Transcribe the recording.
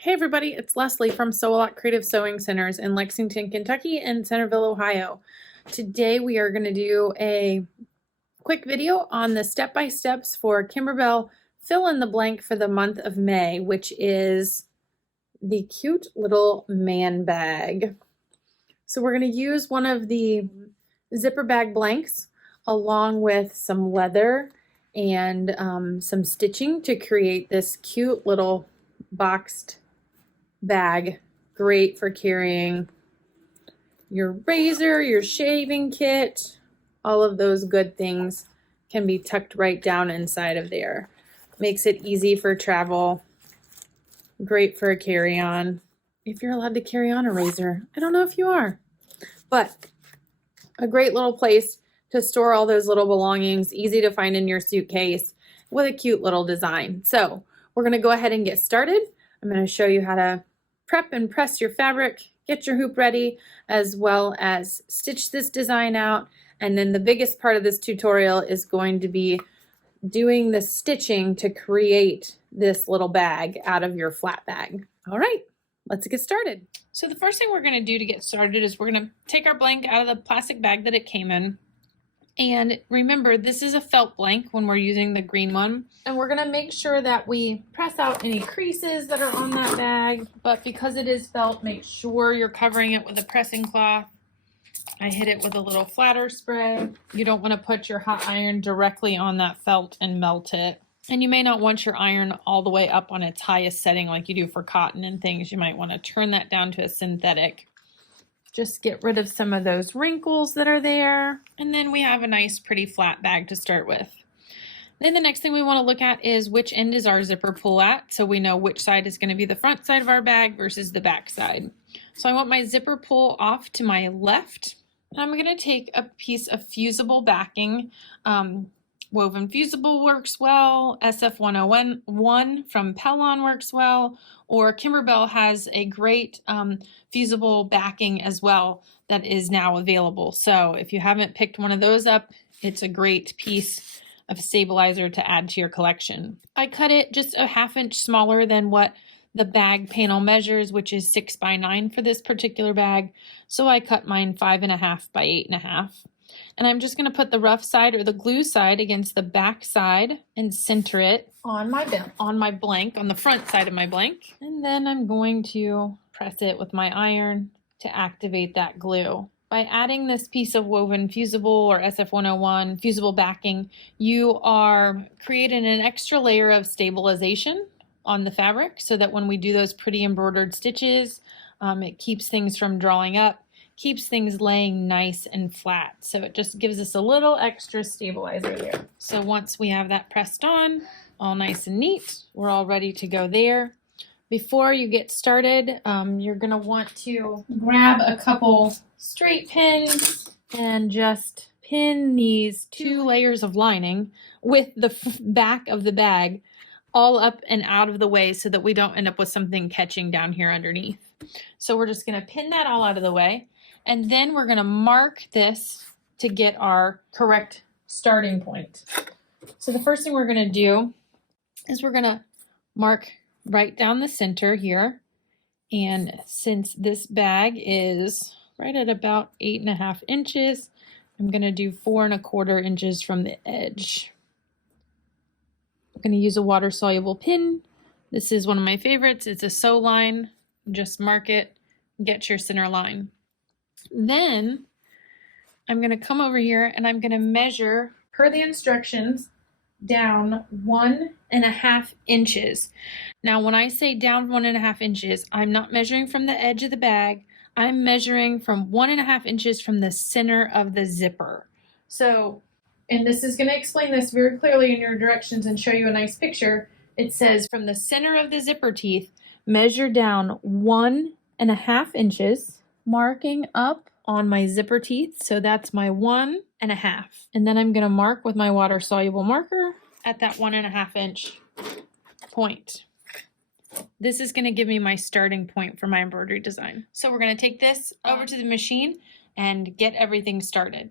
Hey everybody, it's Leslie from Sew-A-Lot Creative Sewing Centers in Lexington, Kentucky and Centerville, Ohio. Today we are going to do a quick video on the step-by-steps for Kimberbell fill in the blank for the month of May, which is the cute little man bag. So we're going to use one of the zipper bag blanks along with some leather and some stitching to create this cute little boxed bag, great for carrying your razor, your shaving kit, all of those good things can be tucked right down inside of there. Makes it easy for travel, great for a carry-on. If you're allowed to carry on a razor, I don't know if you are, but a great little place to store all those little belongings, easy to find in your suitcase with a cute little design. So we're going to go ahead and get started. I'm going to show you how to prep and press your fabric, get your hoop ready, as well as stitch this design out. And then the biggest part of this tutorial is going to be doing the stitching to create this little bag out of your flat bag. All right, let's get started. So the first thing we're going to do to get started is we're going to take our blank out of the plastic bag that it came in. And remember, this is a felt blank when we're using the green one. And we're gonna make sure that we press out any creases that are on that bag. But because it is felt, make sure you're covering it with a pressing cloth. I hit it with a little flatter spray. You don't wanna put your hot iron directly on that felt and melt it. And you may not want your iron all the way up on its highest setting like you do for cotton and things. You might wanna turn that down to a synthetic. Just get rid of some of those wrinkles that are there. And then we have a nice pretty flat bag to start with. Then the next thing we want to look at is which end is our zipper pull at, so we know which side is going to be the front side of our bag versus the back side. So I want my zipper pull off to my left. And I'm going to take a piece of fusible backing. Woven Fusible works well, SF101 from Pellon works well, or Kimberbell has a great fusible backing as well that is now available. So if you haven't picked one of those up, it's a great piece of stabilizer to add to your collection. I cut it just a ½ inch smaller than what the bag panel measures, which is 6 by 9 for this particular bag. So I cut mine 5½ by 8½. And I'm just going to put the rough side or the glue side against the back side and center it on my blank, on the front side of my blank. And then I'm going to press it with my iron to activate that glue. By adding this piece of Woven Fusible or SF101 fusible backing, you are creating an extra layer of stabilization on the fabric so that when we do those pretty embroidered stitches, it keeps things from drawing up, keeps things laying nice and flat. So it just gives us a little extra stabilizer there. So once we have that pressed on, all nice and neat, we're all ready to go there. Before you get started, you're gonna want to grab a couple straight pins and just pin these 2 layers of lining with the back of the bag all up and out of the way so that we don't end up with something catching down here underneath. So we're just gonna pin that all out of the way. And then we're going to mark this to get our correct starting point. So the first thing we're going to do is we're going to mark right down the center here. And since this bag is right at about 8½ inches, I'm going to do 4¼ inches from the edge. I'm going to use a water-soluble pin. This is one of my favorites. It's a sew line. Just mark it, get your center line. Then I'm going to come over here and I'm going to measure per the instructions down 1½ inches. Now when I say down 1½ inches, I'm not measuring from the edge of the bag. I'm measuring from 1½ inches from the center of the zipper. So, and this is going to explain this very clearly in your directions and show you a nice picture. It says from the center of the zipper teeth, measure down 1½ inches. Marking up on my zipper teeth, so that's my 1½. And then I'm going to mark with my water soluble marker at that 1½ inch point. This is going to give me my starting point for my embroidery design. So we're going to take this over to the machine and get everything started.